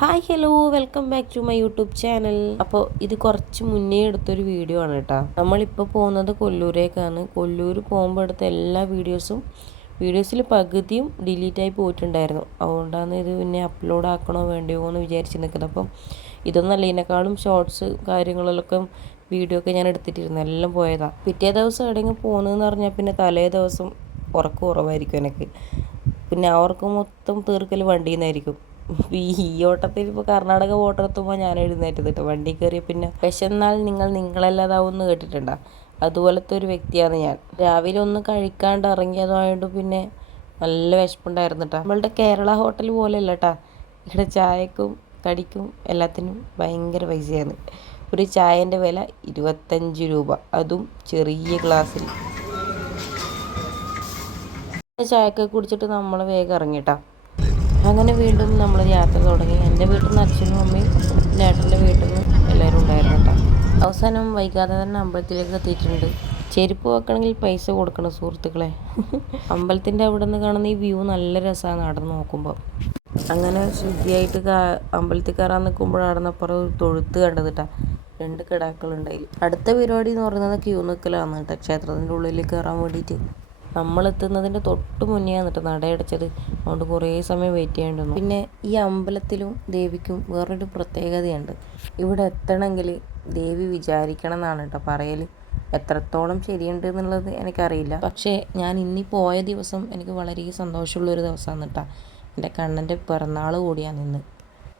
Hi hello welcome back to my YouTube channel. അപ്പോൾ ഇത് കുറച്ച് മുന്നേ എടുത്തൊരു വീഡിയോ ആണ് കേട്ടോ. നമ്മളിപ്പോൾ പോകുന്നത് കൊല്ലൂരേക്കാണ്. കൊല്ലൂർ പോകുമ്പോൾ എടുത്ത എല്ലാ വീഡിയോസിൽ പകുതിയും ഡിലീറ്റായി പോയിട്ടുണ്ടായിരുന്നു. അതുകൊണ്ടാണ് ഇത് പിന്നെ അപ്ലോഡ് ആക്കണോ വേണ്ടയോ എന്ന് വിചാരിച്ച് നിൽക്കുന്നത്. അപ്പം ഇതൊന്നല്ല, ഇതിനേക്കാളും ഷോർട്സ് കാര്യങ്ങളിലൊക്കെ വീഡിയോ ഒക്കെ ഞാൻ എടുത്തിട്ടിരുന്നു. എല്ലാം പോയതാണ്. പിറ്റേ ദിവസം എവിടെയെങ്കിലും പോകുന്നതെന്ന് പറഞ്ഞാൽ പിന്നെ തലേ ദിവസം ഉറക്കം കുറവായിരിക്കും എനിക്ക്. പിന്നെ അവർക്ക് മൊത്തം തീർക്കൽ വണ്ടിയിൽ നിന്നായിരിക്കും. ഈ ഓട്ടത്തിൽ ഇപ്പോൾ കർണാടക ബോർഡർ എത്തുമ്പോൾ ഞാൻ എഴുന്നേറ്റത് കേട്ടോ. വണ്ടി കയറിയ പിന്നെ വിശന്നാൽ നിങ്ങളല്ലാതാവുമെന്ന് കേട്ടിട്ടുണ്ടോ? അതുപോലത്തെ ഒരു വ്യക്തിയാണ് ഞാൻ. രാവിലെ ഒന്നും കഴിക്കാണ്ട് ഇറങ്ങിയതായതുകൊണ്ട് പിന്നെ നല്ല വിശപ്പുണ്ടായിരുന്നു കേട്ടോ. നമ്മളുടെ കേരള ഹോട്ടൽ പോലെയല്ല കേട്ടോ. ഇവിടെ ചായക്കും കടിക്കും എല്ലാത്തിനും ഭയങ്കര പൈസയാണ്. ഒരു ചായൻ്റെ വില 25 രൂപ, അതും ചെറിയ ഗ്ലാസ്സിൽ. ചായയൊക്കെ കുടിച്ചിട്ട് നമ്മൾ വേഗം ഇറങ്ങിട്ടാ. അങ്ങനെ വീണ്ടും നമ്മൾ യാത്ര തുടങ്ങി. എൻ്റെ വീട്ടിൽ നിന്ന് അച്ഛനും അമ്മയും പിന്നെ ഏട്ടൻ്റെ വീട്ടിൽ നിന്ന് എല്ലാവരും ഉണ്ടായിരുന്നു കേട്ടോ. അവസാനം വൈകാതെ തന്നെ അമ്പലത്തിലേക്ക് എത്തിയിട്ടുണ്ട്. ചെരുപ്പ് വെക്കണമെങ്കിൽ പൈസ കൊടുക്കണം സുഹൃത്തുക്കളെ. അമ്പലത്തിൻ്റെ അവിടെ നിന്ന് കാണുന്ന ഈ വ്യൂ നല്ല രസമാണ് നടന്ന് നോക്കുമ്പോൾ. അങ്ങനെ ശുദ്ധിയായിട്ട് അമ്പലത്തിൽ കയറാൻ നിൽക്കുമ്പോഴാണ് അപ്പുറം ഒരു തൊഴുത്ത് കണ്ടത് കേട്ടോ. 2 കിടാക്കളുണ്ടായി. അടുത്ത പരിപാടി എന്ന് പറയുന്നത് ക്യൂ നിൽക്കലാണ് കേട്ടോ, ക്ഷേത്രത്തിൻ്റെ ഉള്ളിൽ കയറാൻ വേണ്ടിയിട്ട്. നമ്മളെത്തുന്നതിൻ്റെ തൊട്ട് മുന്നേ എന്നിട്ട് നടയടച്ചത്. അതുകൊണ്ട് കുറേ സമയം വെയിറ്റ് ചെയ്യേണ്ടി വന്നു. പിന്നെ ഈ അമ്പലത്തിലും ദേവിക്കും വേറൊരു പ്രത്യേകതയുണ്ട്. ഇവിടെ എത്തണമെങ്കിൽ ദേവി വിചാരിക്കണം എന്നാണ് കേട്ടോ പറയൽ. എത്രത്തോളം ശരിയുണ്ട് എന്നുള്ളത് എനിക്കറിയില്ല. പക്ഷേ ഞാൻ ഇനി പോയ ദിവസം എനിക്ക് വളരെ സന്തോഷമുള്ളൊരു ദിവസമാണ് കേട്ടോ. എൻ്റെ കണ്ണൻ്റെ പിറന്നാൾ കൂടിയാണ് ഇന്ന്.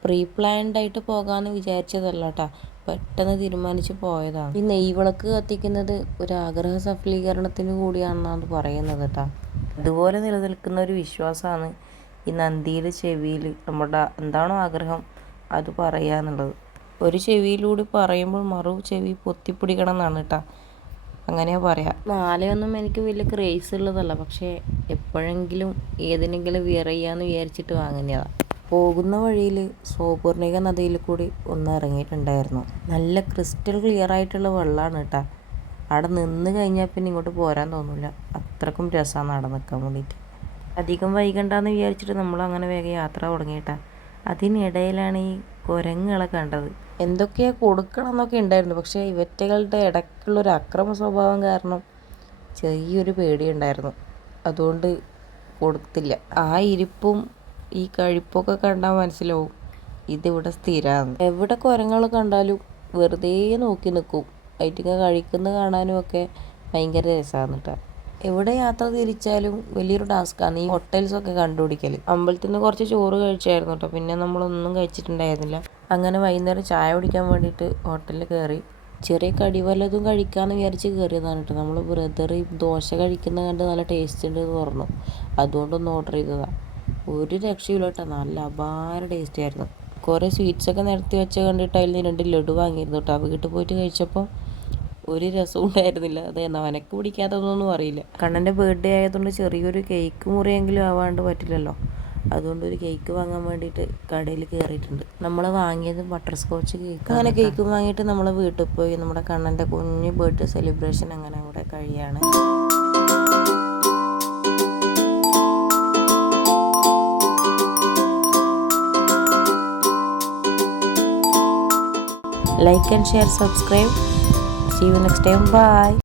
പ്രീ പ്ലാൻഡ് ആയിട്ട് പോകാമെന്ന് വിചാരിച്ചതല്ല കേട്ടോ, പെട്ടെന്ന് തീരുമാനിച്ച് പോയതാണ്. ഈ നെയ്വിളക്ക് കത്തിക്കുന്നത് ഒരു ആഗ്രഹ സഫലീകരണത്തിന് കൂടിയാണെന്നാണ് പറയുന്നത് കേട്ടോ. ഇതുപോലെ നിലനിൽക്കുന്ന ഒരു വിശ്വാസമാണ് ഈ നന്ദിയുടെ ചെവിയിൽ നമ്മുടെ എന്താണോ ആഗ്രഹം അത് പറയാന്നുള്ളത്. ഒരു ചെവിയിലൂടെ പറയുമ്പോൾ മറു ചെവി പൊത്തിപ്പിടിക്കണം എന്നാണ് കേട്ടോ, അങ്ങനെയാ പറയാം. മാലയൊന്നും എനിക്ക് വലിയ ക്രേസ് ഉള്ളതല്ല, പക്ഷേ എപ്പോഴെങ്കിലും ഏതിനെങ്കിലും വിയർ ചെയ്യാമെന്ന് വിചാരിച്ചിട്ട് വാങ്ങുന്നതാണ്. പോകുന്ന വഴിയിൽ സോപൂർണിക നദിയിൽ കൂടി ഒന്ന് ഇറങ്ങിയിട്ടുണ്ടായിരുന്നു. നല്ല ക്രിസ്റ്റൽ ക്ലിയർ ആയിട്ടുള്ള വെള്ളമാണ് കേട്ടോ. അവിടെ നിന്ന് കഴിഞ്ഞാൽ പിന്നെ ഇങ്ങോട്ട് പോരാൻ തോന്നില്ല, അത്രക്കും രസമാണ് അവിടെ നിൽക്കാൻ വേണ്ടിയിട്ട്. അധികം വൈകണ്ടെന്ന് വിചാരിച്ചിട്ട് നമ്മൾ അങ്ങനെ വേഗം യാത്ര തുടങ്ങിയിട്ടാ. അതിനിടയിലാണ് ഈ കുരങ്ങുകളെ കണ്ടത്. എന്തൊക്കെയാ കൊടുക്കണം എന്നൊക്കെ ഉണ്ടായിരുന്നു, പക്ഷേ ഇവറ്റകളുടെ ഇടയ്ക്കുള്ളൊരു അക്രമ സ്വഭാവം കാരണം ചെറിയൊരു പേടിയുണ്ടായിരുന്നു. അതുകൊണ്ട് കൊടുത്തില്ല. ആ ഇരിപ്പും ഈ കഴിപ്പൊക്കെ കണ്ടാൽ മനസ്സിലാവും ഇതിവിടെ സ്ഥിരമാണ്. എവിടെ കുരങ്ങൾ കണ്ടാലും വെറുതെ നോക്കി നിൽക്കും. അതിറ്റിങ്ങ കഴിക്കുന്ന കാണാനും ഒക്കെ ഭയങ്കര രസമാണ് കേട്ടോ. എവിടെ യാത്ര തിരിച്ചാലും വലിയൊരു ടാസ്ക്കാണ് ഈ ഹോട്ടൽസൊക്കെ കണ്ടുപിടിക്കൽ. അമ്പലത്തിൽ നിന്ന് കുറച്ച് ചോറ് കഴിച്ചായിരുന്നു കേട്ടോ, പിന്നെ നമ്മളൊന്നും കഴിച്ചിട്ടുണ്ടായിരുന്നില്ല. അങ്ങനെ വൈകുന്നേരം ചായ കുടിക്കാൻ വേണ്ടിയിട്ട് ഹോട്ടലിൽ കയറി. ചെറിയ കടി വല്ലതും കഴിക്കാമെന്ന് വിചാരിച്ച് കയറിയതാണ് കേട്ടോ. നമ്മൾ ബ്രദർ ഈ ദോശ കഴിക്കുന്ന കണ്ട് നല്ല ടേസ്റ്റ് ഉണ്ട് എന്ന് പറഞ്ഞു, അതുകൊണ്ടൊന്ന് ഓർഡർ ചെയ്തതാണ്. ഒരു രക്ഷയില്ല കേട്ടോ, നല്ല അപാര ടേസ്റ്റ് ആയിരുന്നു. കുറേ സ്വീറ്റ്സൊക്കെ നിരത്തി വെച്ച കണ്ടിട്ട് അതിൽ നിന്ന് 2 ലഡു വാങ്ങിയിരുന്നു കേട്ടോ. വീട്ടിൽ പോയിട്ട് കഴിച്ചപ്പോൾ ഒരു രസവും ഉണ്ടായിരുന്നില്ല. അത് നനക്ക് പിടിക്കാത്തതൊന്നും അറിയില്ല. കണ്ണൻ്റെ ബർത്ത്ഡേ ആയതുകൊണ്ട് ചെറിയൊരു കേക്ക് മുറിയെങ്കിലും ആവാണ്ട് പറ്റില്ലല്ലോ. അതുകൊണ്ട് ഒരു കേക്ക് വാങ്ങാൻ വേണ്ടിയിട്ട് കടയിൽ കയറിയിട്ടുണ്ട്. നമ്മൾ വാങ്ങിയത് ബട്ടർ സ്കോച്ച് കേക്ക്. അങ്ങനെ കേക്ക് വാങ്ങിയിട്ട് നമ്മൾ വീട്ടിൽ പോയി നമ്മുടെ കണ്ണൻ്റെ കുഞ്ഞ് ബർത്ത്ഡേ സെലിബ്രേഷൻ അങ്ങനെ അവിടെ കഴിയാണ്. Like and share, subscribe. See you next time. Bye.